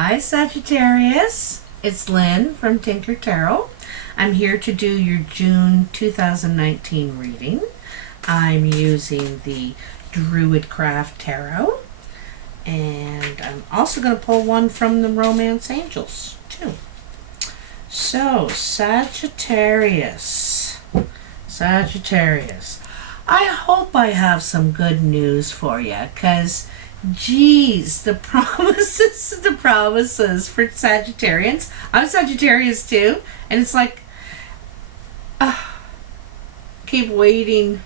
Hi Sagittarius, it's Lynn from Tinker Tarot. I'm here to do your June 2019 reading. I'm using the Druid Craft Tarot, and I'm also going to pull one from the Romance Angels too. So Sagittarius, I hope I have some good news for you, because geez, the promises for Sagittarians. I'm Sagittarius too, and it's like, keep waiting.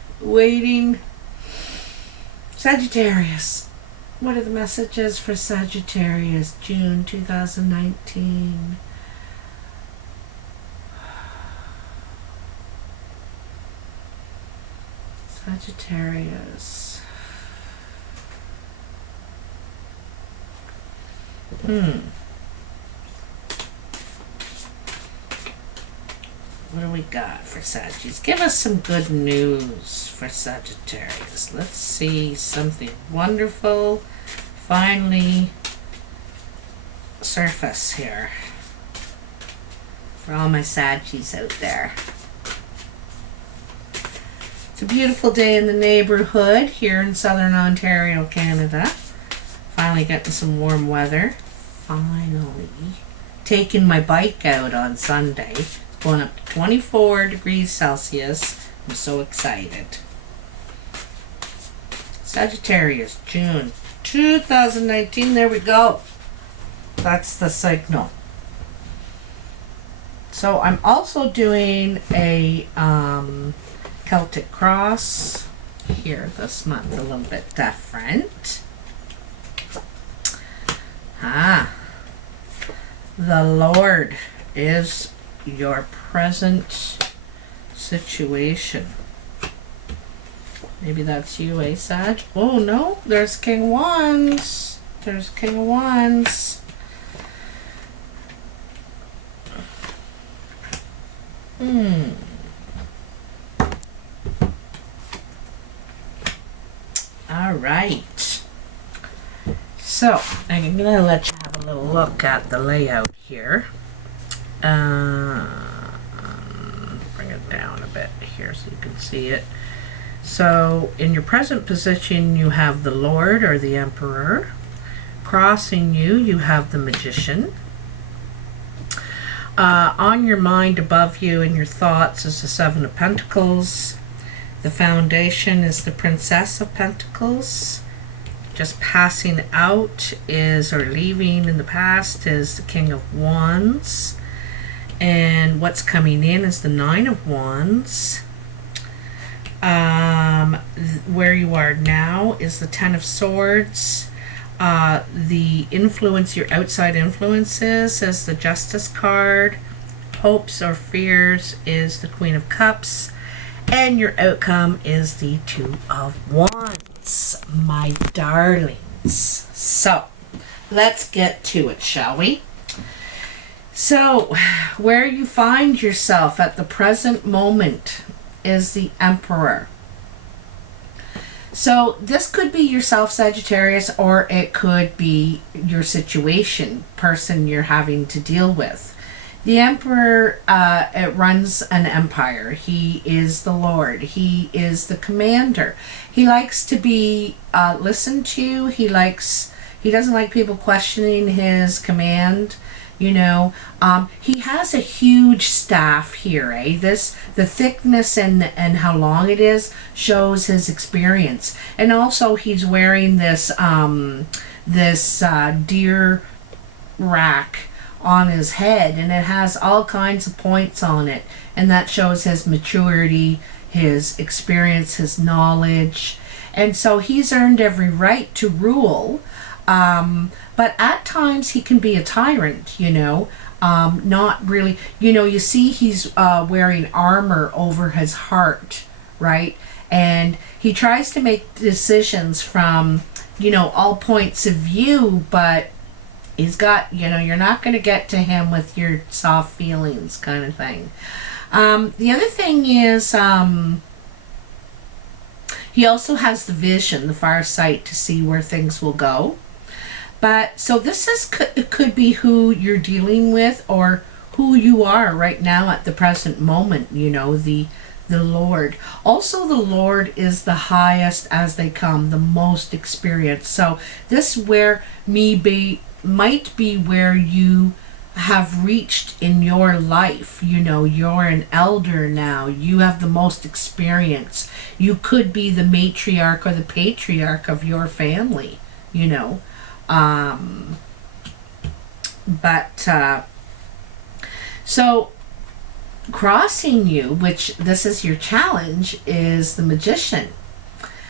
Sagittarius, what are the messages for Sagittarius, June 2019? Sagittarius. What do we got for Sagittarius? Give us some good news for Sagittarius. Let's see something wonderful finally surface here for all my Saggies out there. It's a beautiful day in the neighborhood here in Southern Ontario, Canada. Finally getting some warm weather. Finally taking my bike out on Sunday. Going up to 24 degrees Celsius. I'm so excited. Sagittarius, June 2019. There we go. That's the signal. So I'm also doing a Celtic cross here this month, a little bit different. The Lord is your present situation. Maybe that's you, Sag? Oh no, there's King of Wands. There's King of Wands. All right. So, I'm going to let you have a little look at the layout here. Bring it down a bit here so you can see it. So, in your present position, you have the Lord or the Emperor. Crossing you, you have the Magician. On your mind above you in your thoughts is the Seven of Pentacles. The Foundation is the Princess of Pentacles. Just passing out is, or leaving in the past, is the King of Wands. And what's coming in is the Nine of Wands. Where you are now is the Ten of Swords. The influence, your outside influences, is the Justice card. Hopes or fears is the Queen of Cups. And your outcome is the Two of Wands, my darlings. So, let's get to it, shall we? So, where you find yourself at the present moment is the Emperor. So, this could be yourself, Sagittarius, or it could be your situation, person you're having to deal with. The Emperor it runs an empire. He is the Lord. He is the commander. He likes to be listened to. He doesn't like people questioning his command. You know, he has a huge staff here. The thickness and how long it is shows his experience. And also, he's wearing this deer rack on his head, and it has all kinds of points on it, and that shows his maturity, his experience, his knowledge. And so he's earned every right to rule, but at times he can be a tyrant, not really. You see he's wearing armor over his heart, right? And he tries to make decisions from all points of view, but he's got, you're not going to get to him with your soft feelings kind of thing. The other thing is he also has the vision, the far sight to see where things will go. But so this is could be who you're dealing with or who you are right now at the present moment, you know, the Lord. Also, the Lord is the highest as they come, the most experienced. So this where might be where you have reached in your life. You know, you're an elder now. You have the most experience. You could be the matriarch or the patriarch of your family, you know. So crossing you, which this is your challenge, is the Magician.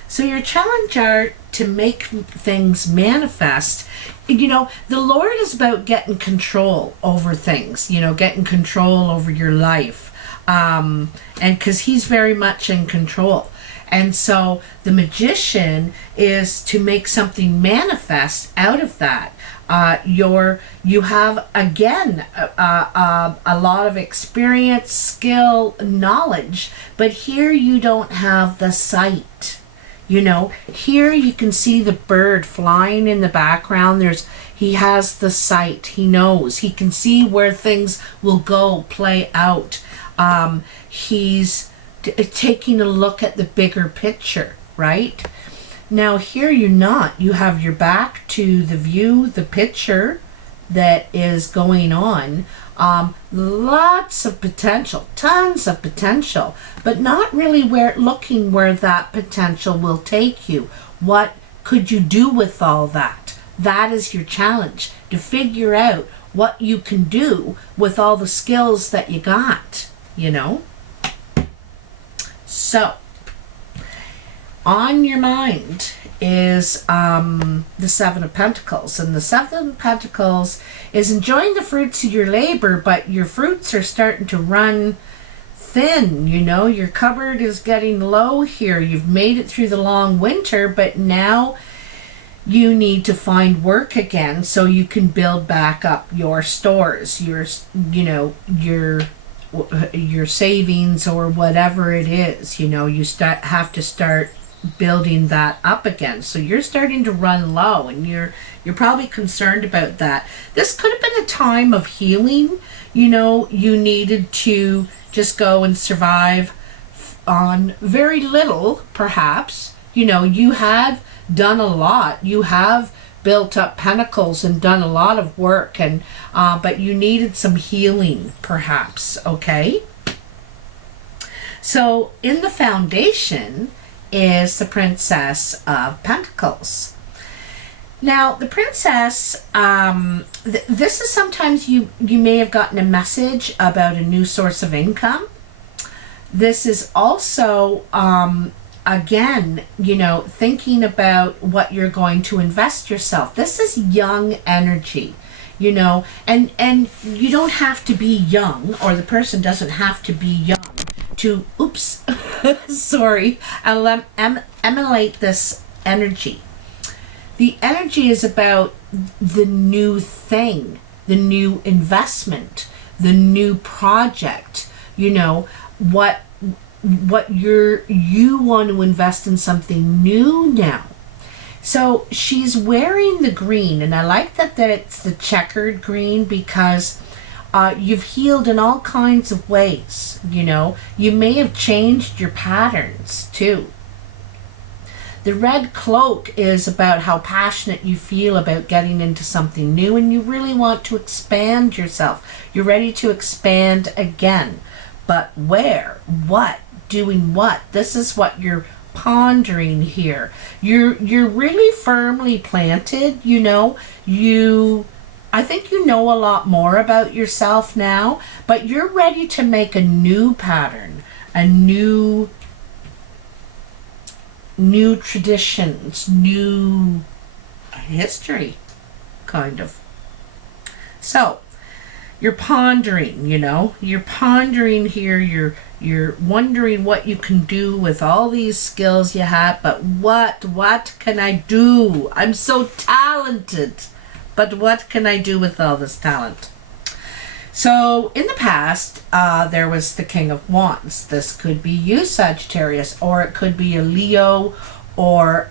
So your challenge are to make things manifest. You know, the Lord is about getting control over things, you know, getting control over your life. And because he's very much in control. And so the Magician is to make something manifest out of that. You have, again, a lot of experience, skill, knowledge, but here you don't have the sight. You know, here you can see the bird flying in the background. He has the sight. He knows. He can see where things will go, play out. He's taking a look at the bigger picture, right? Now here you're not. You have your back to the view, the picture that is going on. Lots of potential, tons of potential, but not really looking where that potential will take you. What could you do with all that? That is your challenge, to figure out what you can do with all the skills that you got, you know? So, on your mind is the Seven of Pentacles. And the Seven of Pentacles is enjoying the fruits of your labor, but your fruits are starting to run thin, you know. Your cupboard is getting low here. You've made it through the long winter, but now you need to find work again so you can build back up your stores, your savings or whatever it is. You know, you have to start building that up again. So you're starting to run low, and you're probably concerned about that. This could have been a time of healing. You know, you needed to just go and survive on very little, perhaps. You know, you have done a lot. You have built up pentacles and done a lot of work, and but you needed some healing, perhaps. Okay, so in the foundation is the Princess of Pentacles. Now, the Princess, this is sometimes you may have gotten a message about a new source of income. This is also, again, you know, thinking about what you're going to invest yourself. This is young energy, you know, and you don't have to be young, or the person doesn't have to be young to, sorry, emulate this energy. The energy is about the new thing, the new investment, the new project, you know, what you want to invest in something new now. So she's wearing the green, and I like that it's the checkered green, because you've healed in all kinds of ways, you know. You may have changed your patterns too. The red cloak is about how passionate you feel about getting into something new, and you really want to expand yourself. You're ready to expand again. But where? What? Doing what? This is what you're pondering here. You're really firmly planted, you know. I think you know a lot more about yourself now, but you're ready to make a new pattern, a new traditions, new history, kind of. So you're pondering, you know, you're pondering here, you're wondering what you can do with all these skills you have, but what can I do? I'm so talented, but what can I do with all this talent? So in the past, there was the King of Wands. This could be you, Sagittarius, or it could be a Leo or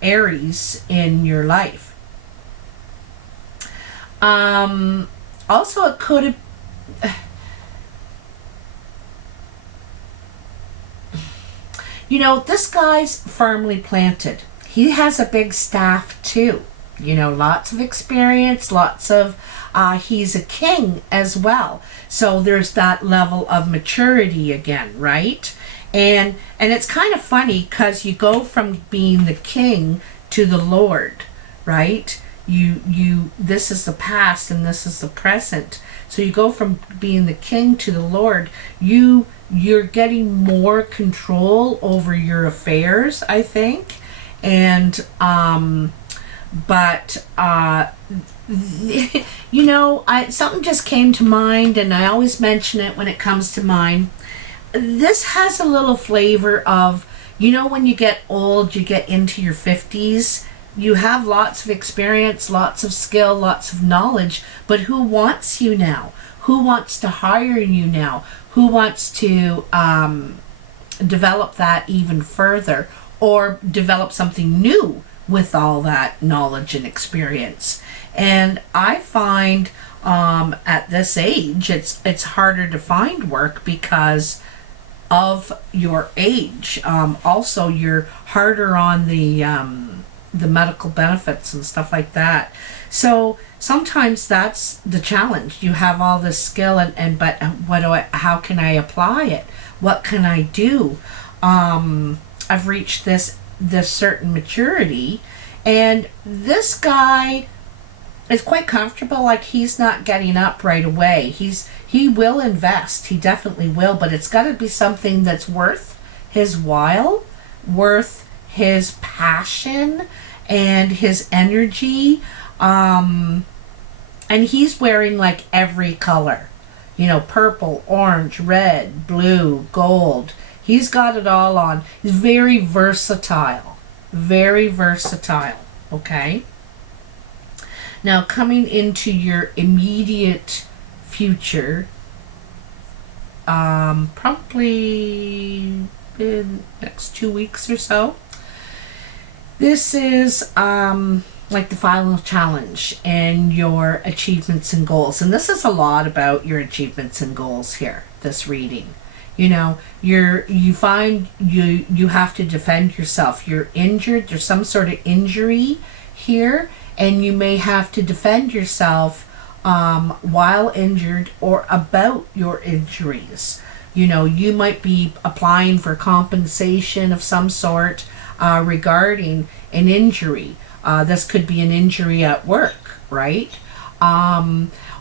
Aries in your life. Also, it could have. You know, this guy's firmly planted. He has a big staff too. You know, lots of experience, lots of, he's a king as well. So there's that level of maturity again, right? And it's kind of funny because you go from being the king to the Lord, right? This is the past and this is the present. So you go from being the king to the Lord. You're getting more control over your affairs, I think. And you know, something just came to mind, and I always mention it when it comes to mind. This has a little flavor of, you know, when you get old, you get into your 50s, you have lots of experience, lots of skill, lots of knowledge, but who wants you now? Who wants to hire you now? Who wants to develop that even further, or develop something new with all that knowledge and experience? And I find at this age, it's harder to find work because of your age. Also, you're harder on the medical benefits and stuff like that. So sometimes that's the challenge. You have all this skill, but how can I apply it? What can I do? I've reached this certain maturity, and this guy is quite comfortable. Like, he's not getting up right away. He will invest. He definitely will, but it's got to be something that's worth his while, worth his passion and his energy. And he's wearing like every color, you know, purple, orange, red, blue, gold. He's got it all on. He's very versatile. Very versatile. Okay? Now, coming into your immediate future, probably in the next 2 weeks or so, this is like the final challenge and your achievements and goals. And this is a lot about your achievements and goals here, this reading. You know, you find you have to defend yourself. You're injured. There's some sort of injury here, and you may have to defend yourself while injured or about your injuries. You know, you might be applying for compensation of some sort regarding an injury. This could be an injury at work, right?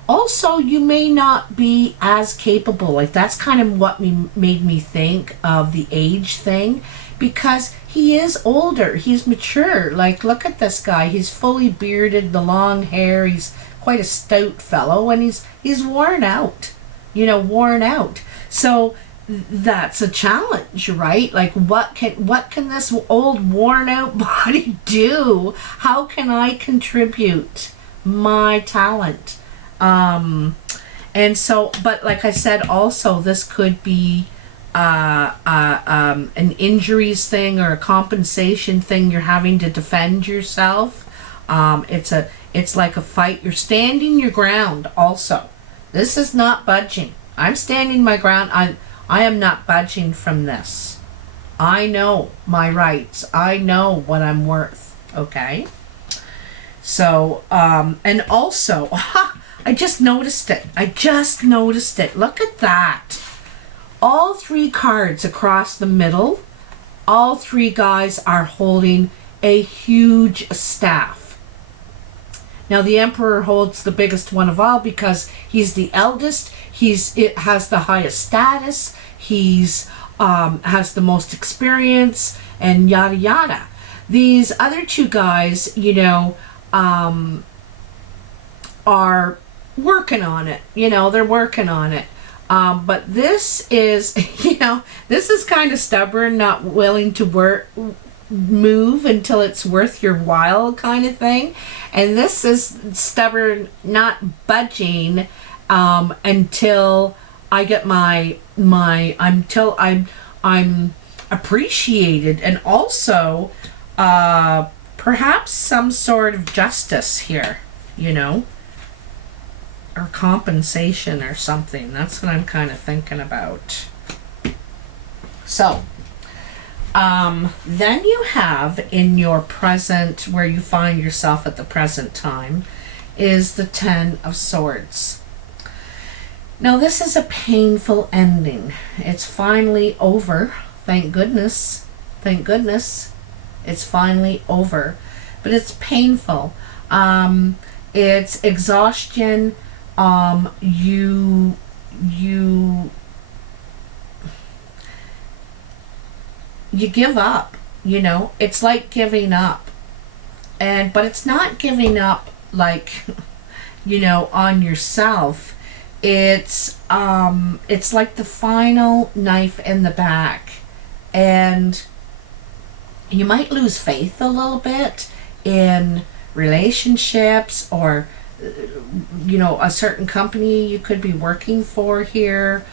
Also, you may not be as capable. Like, that's kind of what made me think of the age thing, because he is older. He's mature. Like, look at this guy. He's fully bearded, the long hair. He's quite a stout fellow, and he's worn out. You know, worn out. So that's a challenge, right? Like, what can this old worn out body do? How can I contribute my talent? And so, but like I said, also this could be an injuries thing or a compensation thing. You're having to defend yourself. It's like a fight. You're standing your ground. Also, this is not budging. I'm standing my ground. I am not budging from this. I know my rights. I know what I'm worth. Okay. So, and also, I just noticed it. Look at that. All three cards across the middle, all three guys are holding a huge staff. Now, the Emperor holds the biggest one of all because he's the eldest. It has the highest status. He's has the most experience, and yada yada. These other two guys, you know, are working on it. You know, they're working on it. But this is, you know, this is kind of stubborn, not willing to move until it's worth your while kind of thing. And this is stubborn, not budging until I get until I'm appreciated, and also perhaps some sort of justice here, you know. or compensation or something. That's what I'm kind of thinking about. So, then you have in your present, where you find yourself at the present time, is the Ten of Swords. Now, this is a painful ending. It's finally over. Thank goodness. Thank goodness. It's finally over. But it's painful. It's exhaustion. You give up, you know. It's like giving up. But it's not giving up like, you know, on yourself. It's like the final knife in the back. And you might lose faith a little bit in relationships, or you know, a certain company you could be working for here.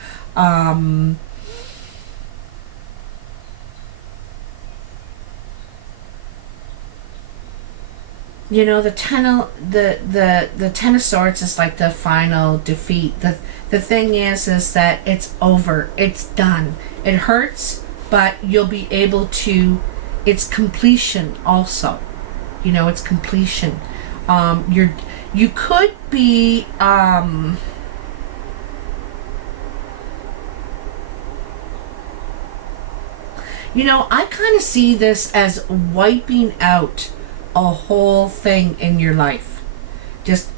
You know, the ten of Swords is like the final defeat. The thing is that it's over. It's done. It hurts, but you'll be able to. It's completion also. You know, it's completion. You could be you know, I kind of see this as wiping out a whole thing in your life. Just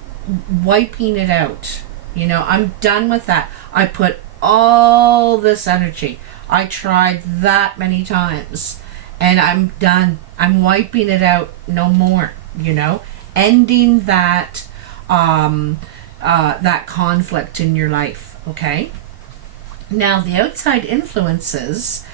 wiping it out. You know, I'm done with that. I put all this energy. I tried that many times. And I'm done. I'm wiping it out. No more. You know? Ending that that conflict in your life. Okay? Now, the outside influences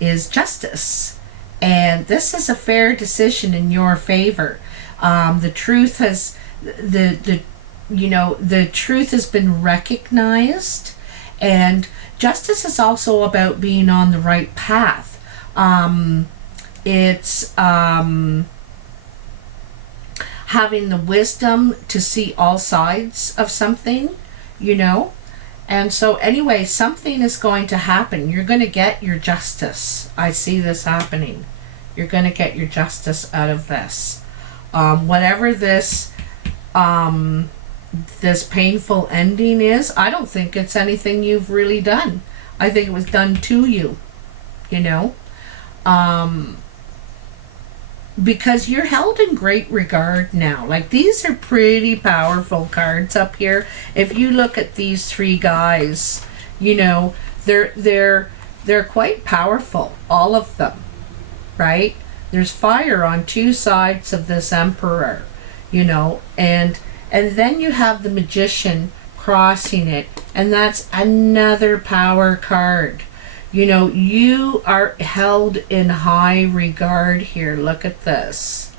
is justice. And this is a fair decision in your favor. The truth has the truth has been recognized, and justice is also about being on the right path. It's having the wisdom to see all sides of something, you know. And so anyway, something is going to happen. You're going to get your justice. I see this happening. You're going to get your justice out of this. Whatever this this painful ending is, I don't think it's anything you've really done. I think it was done to you, you know. Because you're held in great regard now. Like, these are pretty powerful cards up here. If you look at these three guys, you know, they're quite powerful, all of them, right? There's fire on two sides of this Emperor, you know, and then you have the Magician crossing it, and that's another power card. You know, you are held in high regard here. Look at this.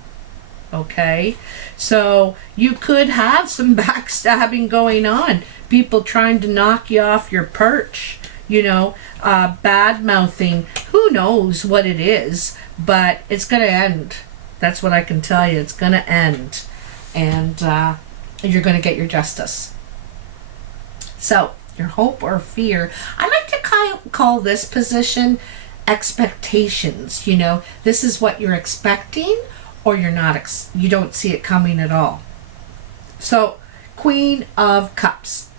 Okay? So you could have some backstabbing going on. People trying to knock you off your perch. You know, bad mouthing. Who knows what it is, but it's going to end. That's what I can tell you. It's going to end. And you're going to get your justice. So, your hope or fear. I like to call this position expectations. You know, this is what you're expecting, or you're not. You don't see it coming at all. So, Queen of Cups.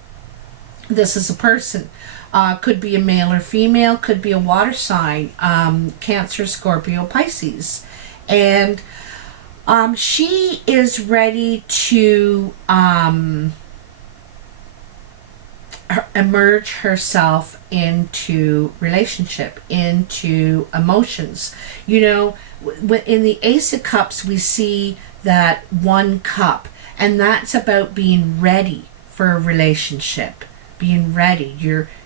This is a person. Could be a male or female. Could be a water sign. Cancer, Scorpio, Pisces. And she is ready to emerge herself into relationship, into emotions. You know, in the Ace of Cups, we see that one cup, and that's about being ready for a relationship. Being ready.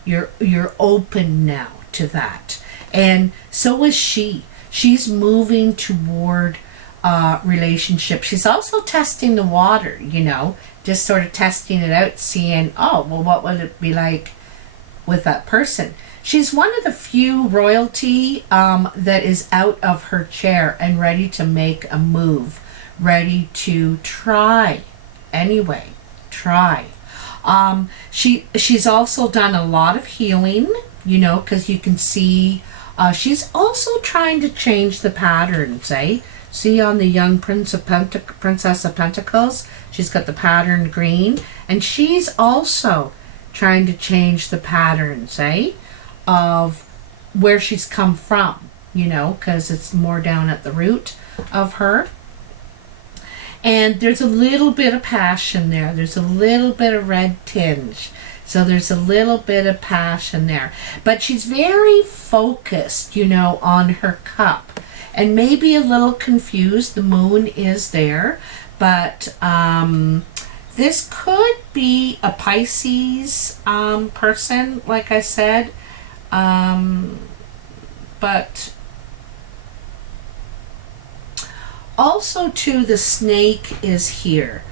You're open now to that. And so is she. She's moving toward relationship. She's also testing the water, you know, just sort of testing it out, seeing, oh, well, what would it be like with that person? She's one of the few royalty that is out of her chair and ready to make a move, ready to try anyway. try. She's also done a lot of healing, you know, because you can see she's also trying to change the patterns, eh? See on the young Princess of Pentacles, she's got the pattern green, and she's also trying to change the patterns, eh? Of where she's come from, you know, because it's more down at the root of her. And there's a little bit of passion there. There's a little bit of red tinge. So there's a little bit of passion there. But she's very focused, you know, on her cup. And maybe a little confused. The moon is there. But this could be a Pisces person, like I said. But also, too, the snake is here.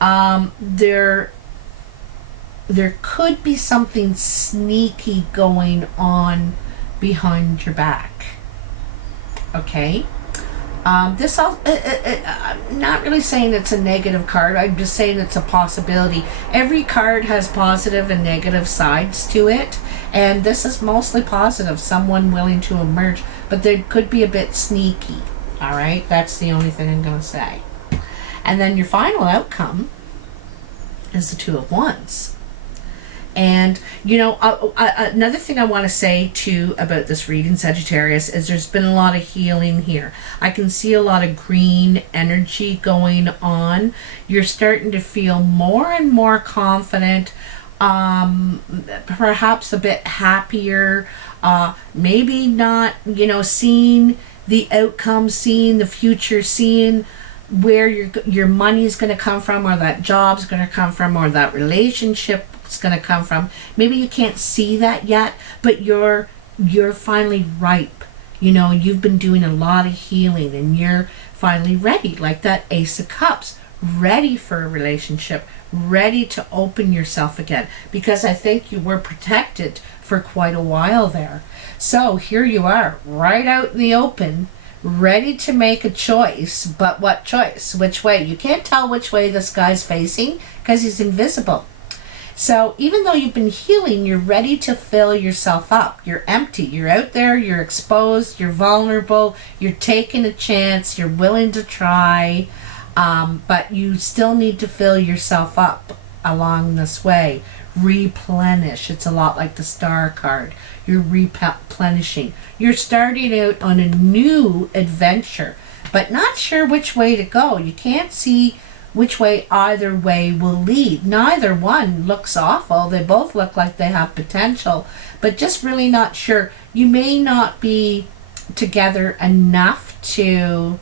There could be something sneaky going on behind your back. Okay? I'm not really saying it's a negative card. I'm just saying it's a possibility. Every card has positive and negative sides to it. And this is mostly positive. Someone willing to emerge. But there could be a bit sneaky. All right, that's the only thing I'm going to say. And then your final outcome is the Two of Wands. And, you know, another thing I want to say, too, about this reading, Sagittarius, is there's been a lot of healing here. I can see a lot of green energy going on. You're starting to feel more and more confident, perhaps a bit happier, maybe not, you know, seeing the outcome, seeing the future, seeing where your money is going to come from, or that job's going to come from, or that relationship is going to come from. Maybe you can't see that yet, but you're finally ripe. You know, you've been doing a lot of healing, and you're finally ready, like that Ace of Cups, ready for a relationship, ready to open yourself again, because I think you were protected for quite a while there. So here you are, right out in the open, ready to make a choice. But what choice? Which way? You can't tell which way this guy's facing because he's invisible. So even though you've been healing, you're ready to fill yourself up. You're empty. You're out there. You're exposed. You're vulnerable. You're taking a chance. You're willing to try. But you still need to fill yourself up along this way. Replenish. It's a lot like the Star card. You're replenishing. You're starting out on a new adventure, but not sure which way to go. You can't see which way either way will lead. Neither one looks awful. They both look like they have potential, but just really not sure. You may not be together enough to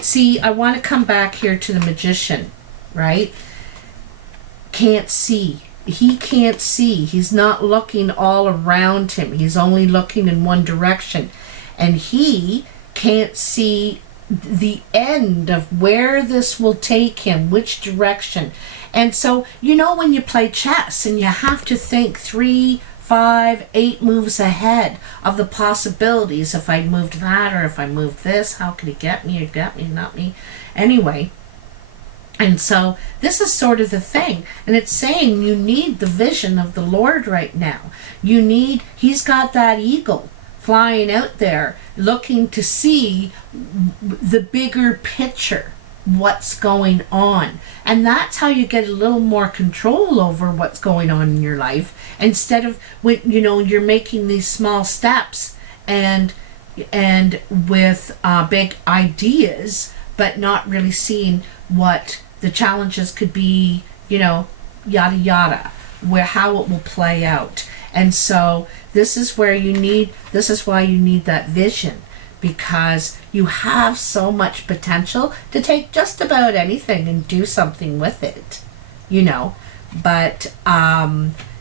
see. I want to come back here to the Magician, right? Can't see. He can't see. He's not looking all around him. He's only looking in one direction. And he can't see the end of where this will take him, which direction. And so, you know, when you play chess and you have to think 3, 5, 8 moves ahead of the possibilities. If I moved that, or if I moved this, how could he get me? Or get me, not me. Anyway. And so this is sort of the thing. And it's saying you need the vision of the Lord right now. He's got that eagle flying out there looking to see the bigger picture, what's going on. And that's how you get a little more control over what's going on in your life, instead of when, you know, you're making these small steps and with big ideas, but not really seeing what the challenges could be, you know, yada yada, how it will play out. And so this is why you need that vision, because you have so much potential to take just about anything and do something with it, you know. But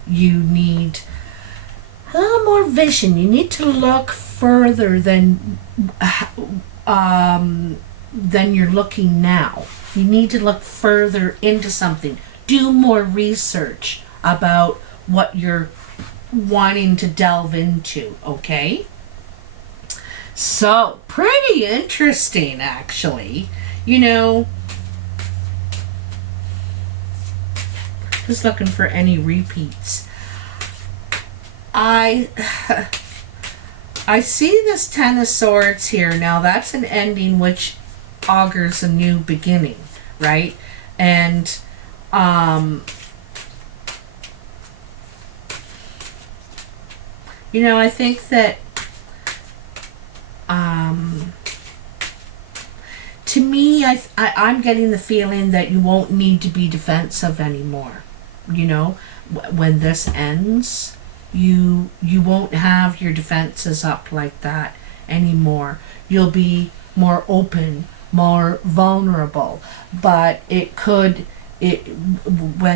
you need a little more vision. You need to look further than you're looking now. You need to look further into something. Do more research about what you're wanting to delve into, okay? So, pretty interesting, actually. You know, Just looking for any repeats. I see this Ten of Swords here. Now that's an ending which augurs a new beginning, right? And you know, I think that to me, I'm getting the feeling that you won't need to be defensive anymore. You know, when this ends, you won't have your defenses up like that anymore. You'll be more open, more vulnerable. But when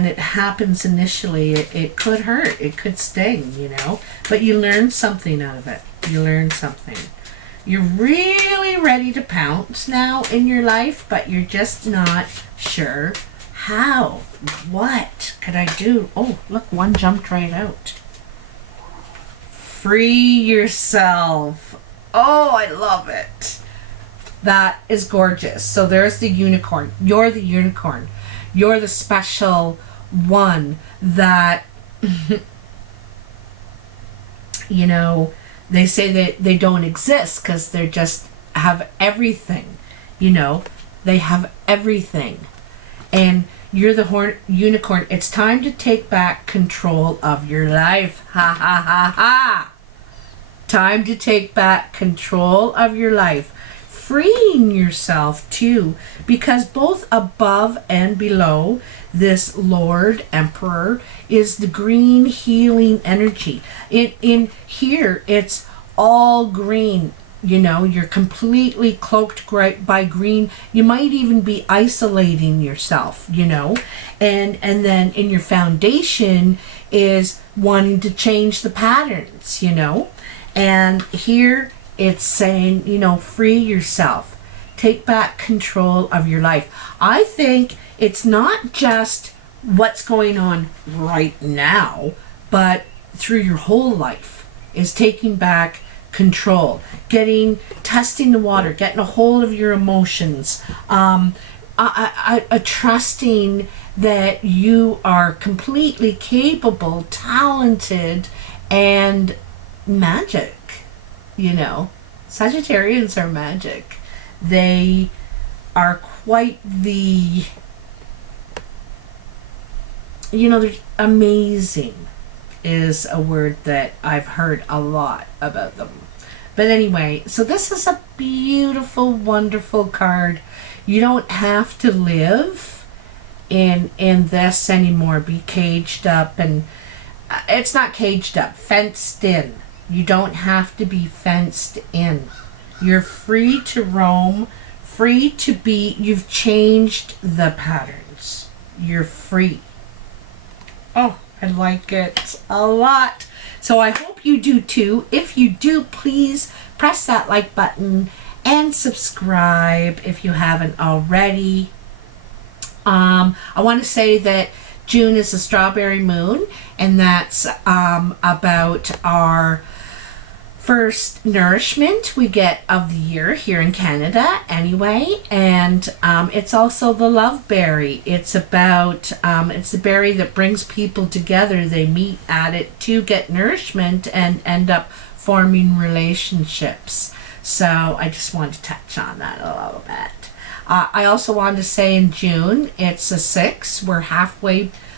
it happens initially, it could hurt. It could sting, you know. But you learn something out of it. You learn something. You're really ready to pounce now in your life, but you're just not sure how. What could I do? Oh, look, one jumped right out. Free yourself. Oh, I love it. That is gorgeous. So there's the unicorn. You're the unicorn. You're the special one that, you know, they say that they don't exist because they just have everything. You know, they have everything. And you're the unicorn. It's time to take back control of your life. Ha ha ha ha. Time to take back control of your life. Freeing yourself too, because both above and below this Lord Emperor is the green healing energy. In here, it's all green. You know, you're completely cloaked by green. You might even be isolating yourself, you know. And then in your foundation is wanting to change the patterns, you know. And here it's saying, you know, free yourself. Take back control of your life. I think it's not just what's going on right now, but through your whole life is taking back control, testing the water, getting a hold of your emotions, trusting that you are completely capable, talented, and magic. You know, Sagittarians are magic. They are quite the, you know, they're amazing is a word that I've heard a lot about them. But anyway, so this is a beautiful, wonderful card. You don't have to live in this anymore, be caged up, and it's not caged up, fenced in. You don't have to be fenced in. You're free to roam, free to be. You've changed the patterns. You're free. Oh, I like it a lot. So I hope you do too. If you do, please press that like button and subscribe if you haven't already. I want to say that June is the strawberry moon, and that's about our first nourishment we get of the year here in Canada anyway. And it's also the love berry. It's about it's the berry that brings people together. They meet at it to get nourishment and end up forming relationships. So I just wanted to touch on that a little bit. I also wanted to say in June it's a 6.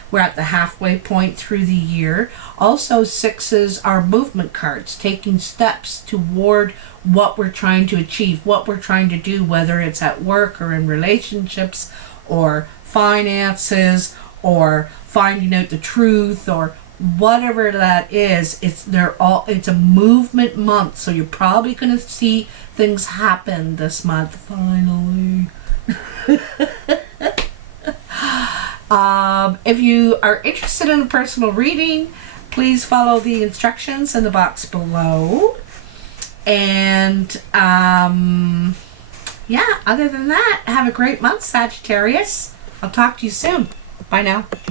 We're at the halfway point through the year. Also, 6s are movement cards, taking steps toward what we're trying to achieve, what we're trying to do, whether it's at work or in relationships or finances or finding out the truth or whatever that is. It's a movement month, so you're probably going to see things happen this month finally. If you are interested in a personal reading, please follow the instructions in the box below. And yeah, other than that, have a great month, Sagittarius. I'll talk to you soon. Bye now.